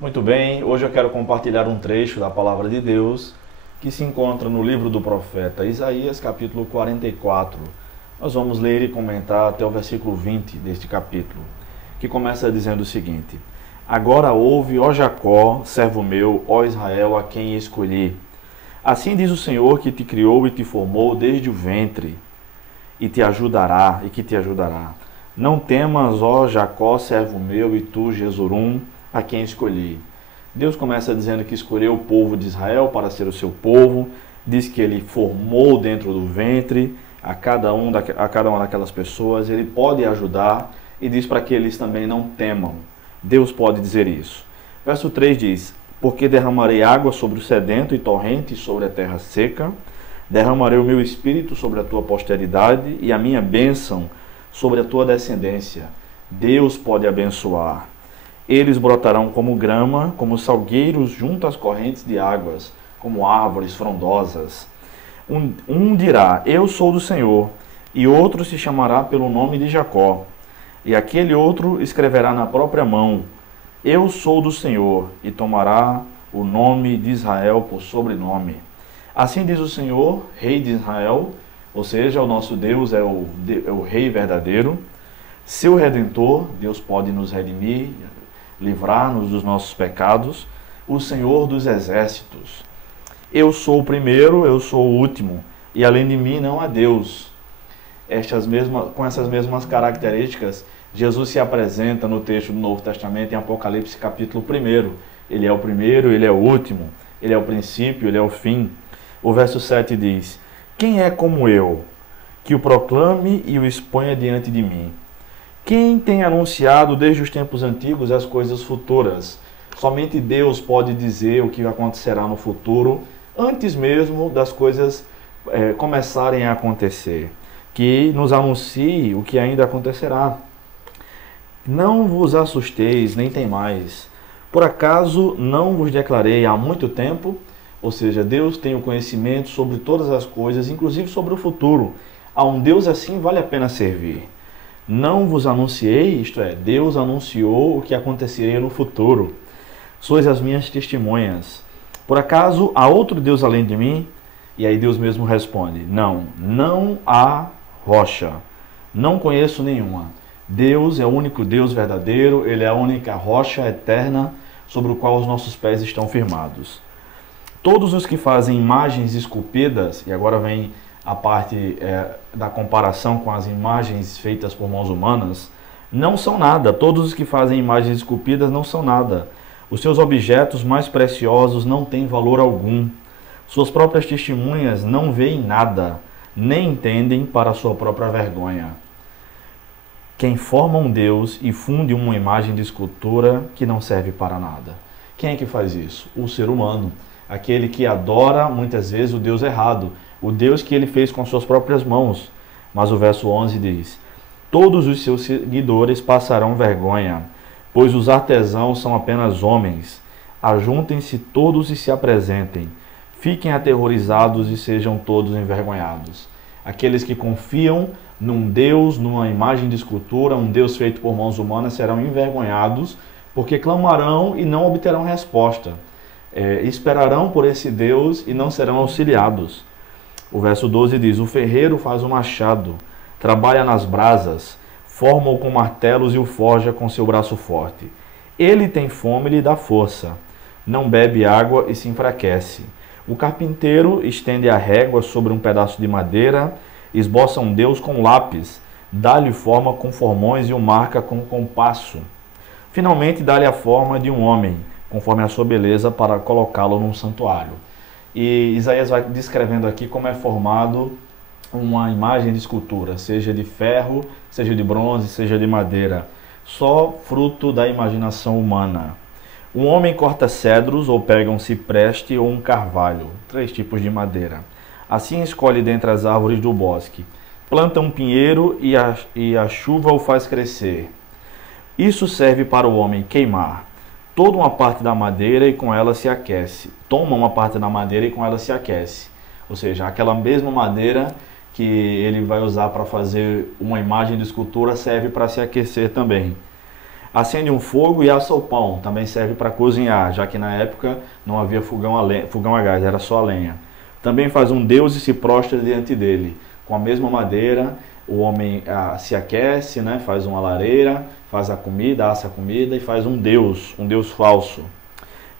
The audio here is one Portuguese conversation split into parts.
Muito bem, hoje eu quero compartilhar um trecho da Palavra de Deus que se encontra no livro do profeta Isaías, capítulo 44. Nós vamos ler e comentar até o versículo 20 deste capítulo, que começa dizendo o seguinte: Agora ouve, ó Jacó, servo meu, ó Israel, a quem escolhi. Assim diz o Senhor que te criou e te formou desde o ventre, e te ajudará, e que te ajudará. Não temas, ó Jacó, servo meu, e tu, Jesurum, a quem escolhi. Deus começa dizendo que escolheu o povo de Israel para ser o seu povo, diz que ele formou dentro do ventre a cada uma daquelas pessoas, ele pode ajudar e diz para que eles também não temam. Deus pode dizer isso. Verso 3 diz: Porque derramarei água sobre o sedento e torrentes sobre a terra seca, derramarei o meu espírito sobre a tua posteridade e a minha bênção sobre a tua descendência. Deus pode abençoar. Eles brotarão como grama, como salgueiros junto às correntes de águas, como árvores frondosas. Um dirá, eu sou do Senhor, e outro se chamará pelo nome de Jacó. E aquele outro escreverá na própria mão, eu sou do Senhor, e tomará o nome de Israel por sobrenome. Assim diz o Senhor, Rei de Israel, ou seja, o nosso Deus é o Rei verdadeiro. Seu Redentor, Deus pode nos redimir, livrar-nos dos nossos pecados, o Senhor dos exércitos. Eu sou o primeiro, eu sou o último, e além de mim não há Deus. Com essas mesmas características, Jesus se apresenta no texto do Novo Testamento, em Apocalipse capítulo 1. Ele é o primeiro, ele é o último, ele é o princípio, ele é o fim. O verso 7 diz: Quem é como eu, que o proclame e o exponha diante de mim? Quem tem anunciado desde os tempos antigos as coisas futuras? Somente Deus pode dizer o que acontecerá no futuro, antes mesmo das coisas começarem a acontecer. Que nos anuncie o que ainda acontecerá. Não vos assusteis, nem temais. Por acaso não vos declarei há muito tempo? Ou seja, Deus tem o conhecimento sobre todas as coisas, inclusive sobre o futuro. A um Deus assim vale a pena servir. Não vos anunciei, isto é, Deus anunciou o que aconteceria no futuro. Sois as minhas testemunhas. Por acaso há outro Deus além de mim? E aí Deus mesmo responde: não há rocha. Não conheço nenhuma. Deus é o único Deus verdadeiro, Ele é a única rocha eterna sobre o qual os nossos pés estão firmados. Todos os que fazem imagens esculpidas, e agora vem a parte da comparação com as imagens feitas por mãos humanas, não são nada. Todos os que fazem imagens esculpidas não são nada. Os seus objetos mais preciosos não têm valor algum. Suas próprias testemunhas não veem nada, nem entendem para a sua própria vergonha. Quem forma um Deus e funde uma imagem de escultura que não serve para nada. Quem é que faz isso? O ser humano. Aquele que adora muitas vezes o Deus errado, o Deus que ele fez com suas próprias mãos. Mas o verso 11 diz: Todos os seus seguidores passarão vergonha, pois os artesãos são apenas homens. Ajuntem-se todos e se apresentem. Fiquem aterrorizados e sejam todos envergonhados. Aqueles que confiam num Deus, numa imagem de escultura, um Deus feito por mãos humanas, serão envergonhados, porque clamarão e não obterão resposta. Esperarão por esse Deus e não serão auxiliados. O verso 12 diz: O ferreiro faz o machado, trabalha nas brasas, forma-o com martelos e o forja com seu braço forte. Ele tem fome e lhe dá força, não bebe água e se enfraquece. O carpinteiro estende a régua sobre um pedaço de madeira, esboça um Deus com lápis, dá-lhe forma com formões e o marca com compasso. Finalmente dá-lhe a forma de um homem, conforme a sua beleza, para colocá-lo num santuário. E Isaías vai descrevendo aqui como é formado uma imagem de escultura, seja de ferro, seja de bronze, seja de madeira, só fruto da imaginação humana. Um homem corta cedros, ou pega um cipreste ou um carvalho, 3 tipos de madeira. Assim escolhe dentre as árvores do bosque. Planta um pinheiro e a chuva o faz crescer. Isso serve para o homem queimar toda uma parte da madeira e com ela se aquece. Toma uma parte da madeira e com ela se aquece. Ou seja, aquela mesma madeira que ele vai usar para fazer uma imagem de escultura serve para se aquecer também. Acende um fogo e assa o pão. Também serve para cozinhar, já que na época não havia fogão a gás, era só a lenha. Também faz um deus e se prostra diante dele. Com a mesma madeira, o homem se aquece, né? Faz uma lareira, faz a comida, assa a comida e faz um deus falso.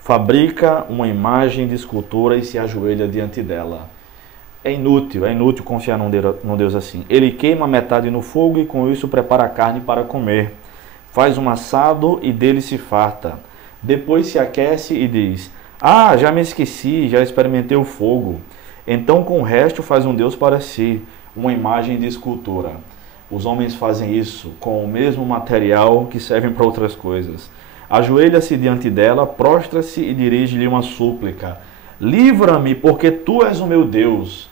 Fabrica uma imagem de escultura e se ajoelha diante dela. É inútil confiar num Deus assim. Ele queima metade no fogo e com isso prepara a carne para comer. Faz um assado e dele se farta. Depois se aquece e diz: ah, já me esqueci, já experimentei o fogo. Então com o resto faz um Deus para si, uma imagem de escultura. Os homens fazem isso com o mesmo material que servem para outras coisas. Ajoelha-se diante dela, prostra-se e dirige-lhe uma súplica. Livra-me, porque tu és o meu Deus.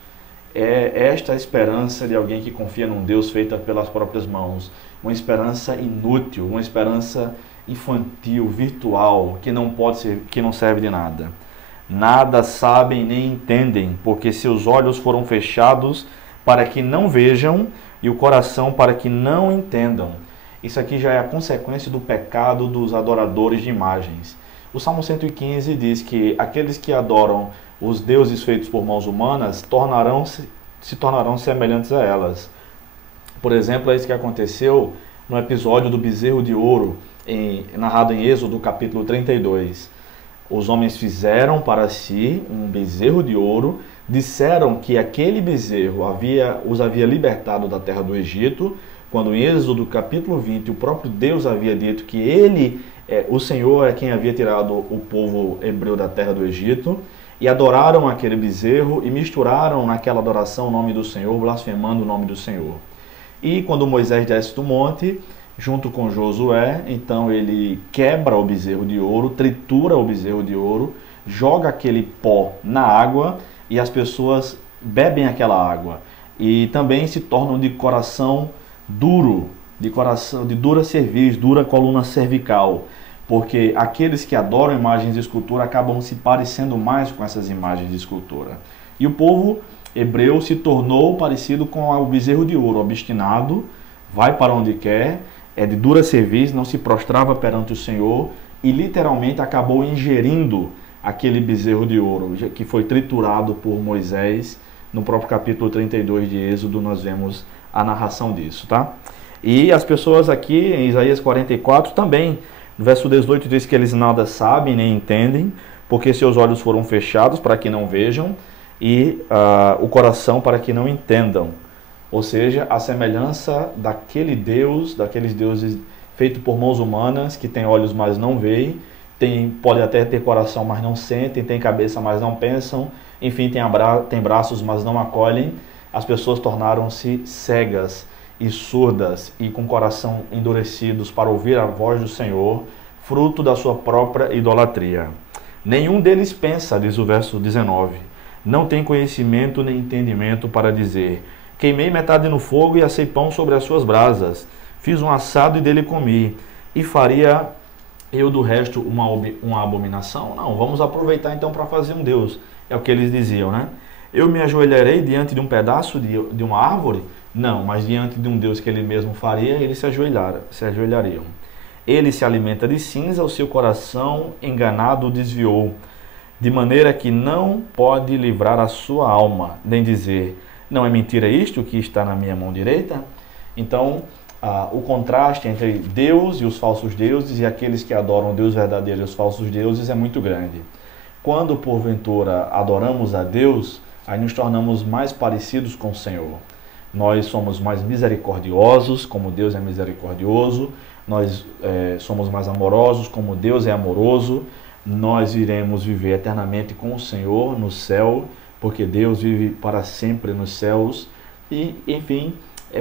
É esta a esperança de alguém que confia num Deus feita pelas próprias mãos. Uma esperança inútil, uma esperança infantil, virtual, que não serve de nada. Nada sabem nem entendem, porque seus olhos foram fechados para que não vejam e o coração para que não entendam. Isso aqui já é a consequência do pecado dos adoradores de imagens. O Salmo 115 diz que aqueles que adoram os deuses feitos por mãos humanas se tornarão semelhantes a elas. Por exemplo, é isso que aconteceu no episódio do bezerro de ouro, narrado em Êxodo capítulo 32. Os homens fizeram para si um bezerro de ouro, disseram que aquele bezerro os havia libertado da terra do Egito, quando em Êxodo capítulo 20 o próprio Deus havia dito que ele, o Senhor, é quem havia tirado o povo hebreu da terra do Egito, e adoraram aquele bezerro e misturaram naquela adoração o nome do Senhor, blasfemando o nome do Senhor. E quando Moisés desce do monte, junto com Josué, então ele quebra o bezerro de ouro, tritura o bezerro de ouro, joga aquele pó na água e as pessoas bebem aquela água. E também se tornam de coração duro, de dura cerviz, dura coluna cervical. Porque aqueles que adoram imagens de escultura acabam se parecendo mais com essas imagens de escultura. E o povo hebreu se tornou parecido com o bezerro de ouro, obstinado, vai para onde quer, é de dura cerviz, não se prostrava perante o Senhor e literalmente acabou ingerindo aquele bezerro de ouro, que foi triturado por Moisés. No próprio capítulo 32 de Êxodo nós vemos a narração disso, tá? E as pessoas aqui em Isaías 44 também, no verso 18 diz que eles nada sabem nem entendem, porque seus olhos foram fechados para que não vejam e o coração para que não entendam. Ou seja, a semelhança daqueles deuses feitos por mãos humanas, que têm olhos, mas não veem, pode até ter coração, mas não sentem, tem cabeça, mas não pensam, enfim, tem braços, mas não acolhem. As pessoas tornaram-se cegas e surdas e com coração endurecidos para ouvir a voz do Senhor, fruto da sua própria idolatria. Nenhum deles pensa, diz o verso 19, não tem conhecimento nem entendimento para dizer: queimei metade no fogo e assei pão sobre as suas brasas, fiz um assado e dele comi, e faria eu do resto uma abominação? Não, vamos aproveitar então para fazer um Deus. É o que eles diziam, né? Eu me ajoelharei diante de um pedaço de uma árvore? Não, mas diante de um Deus que ele mesmo faria, eles se ajoelhariam. Ele se alimenta de cinza, o seu coração enganado o desviou, de maneira que não pode livrar a sua alma, nem dizer: não é mentira isto que está na minha mão direita? Então, o contraste entre Deus e os falsos deuses e aqueles que adoram o Deus verdadeiro e os falsos deuses é muito grande. Quando, porventura, adoramos a Deus, aí nos tornamos mais parecidos com o Senhor. Nós somos mais misericordiosos, como Deus é misericordioso. Nós somos mais amorosos, como Deus é amoroso. Nós iremos viver eternamente com o Senhor no céu, porque Deus vive para sempre nos céus. E, enfim,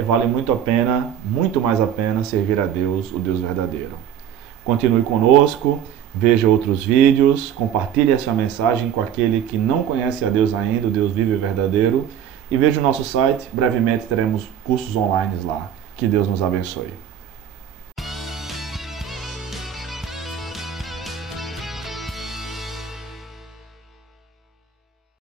vale muito mais a pena servir a Deus, o Deus verdadeiro. Continue conosco, veja outros vídeos, compartilhe essa mensagem com aquele que não conhece a Deus ainda, o Deus vivo e verdadeiro. E veja o nosso site, brevemente teremos cursos online lá. Que Deus nos abençoe.